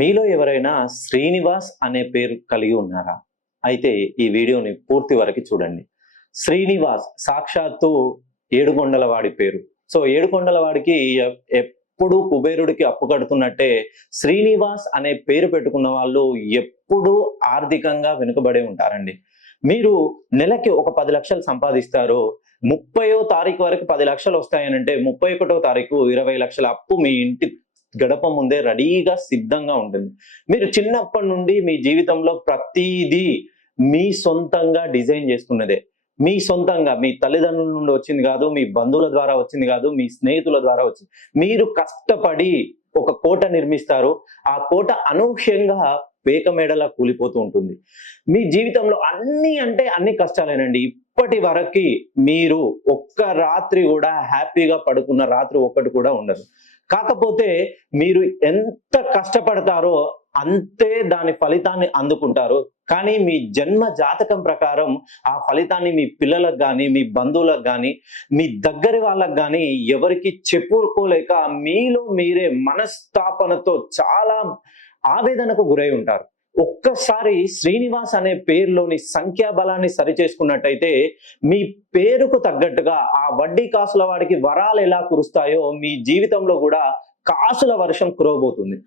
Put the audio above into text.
మీలో ఎవరైనా శ్రీనివాస్ అనే పేరు కలిగి ఉన్నారా? అయితే ఈ వీడియోని పూర్తి వరకు చూడండి. శ్రీనివాస్ సాక్షాత్తు ఏడుకొండల వాడి పేరు. సో ఏడుకొండల వాడికి ఎప్పుడు కుబేరుడికి అప్పు కడుతున్నట్టే శ్రీనివాస్ అనే పేరు పెట్టుకున్న వాళ్ళు ఎప్పుడూ ఆర్థికంగా వెనుకబడే ఉంటారండి. మీరు నెలకి ఒక 10 లక్షలు సంపాదిస్తారు. 30వ తారీఖు వరకు 10 లక్షలు వస్తాయనంటే 31వ తారీఖు 20 లక్షల అప్పు మీ ఇంటి గడప ముందే రెడీగా సిద్ధంగా ఉంటుంది. మీరు చిన్నప్పటి నుండి మీ జీవితంలో ప్రతీదీ మీ సొంతంగా డిజైన్ చేసుకున్నదే. మీ సొంతంగా మీ తల్లిదండ్రుల నుండి వచ్చింది కాదు, మీ బంధువుల ద్వారా వచ్చింది కాదు, మీ స్నేహితుల ద్వారా వచ్చింది. మీరు కష్టపడి ఒక కోట నిర్మిస్తారు. ఆ కోట అనూహ్యంగా పేక మేడలా కూలిపోతూ ఉంటుంది. మీ జీవితంలో అన్ని కష్టాలేనండి. ఇప్పటి వరకి మీరు ఒక్క రాత్రి కూడా హ్యాపీగా పడుకున్న రాత్రి ఒక్కటి కూడా ఉండదు. కాకపోతే మీరు ఎంత కష్టపడతారో అంతే దాని ఫలితాన్ని అందుకుంటారు. కానీ మీ జన్మ జాతకం ప్రకారం ఆ ఫలితాన్ని మీ పిల్లలకు గాని, మీ బంధువులకు గాని, మీ దగ్గరి వాళ్ళకు గాని ఎవరికి చెప్పుకోలేక మీలో మీరే మనస్తాపనతో చాలా ఆవేదనకు గురై ఉంటారు. ఒక్కసారి శ్రీనివాస్ అనే పేరులోని సంఖ్యాబలాన్ని సరిచేసుకున్నట్టయితే మీ పేరుకు తగ్గట్టుగా ఆ వడ్డీ కాసుల వాడికి వరాలు ఎలా కురుస్తాయో మీ జీవితంలో కూడా కాసుల వర్షం కురవబోతుంది.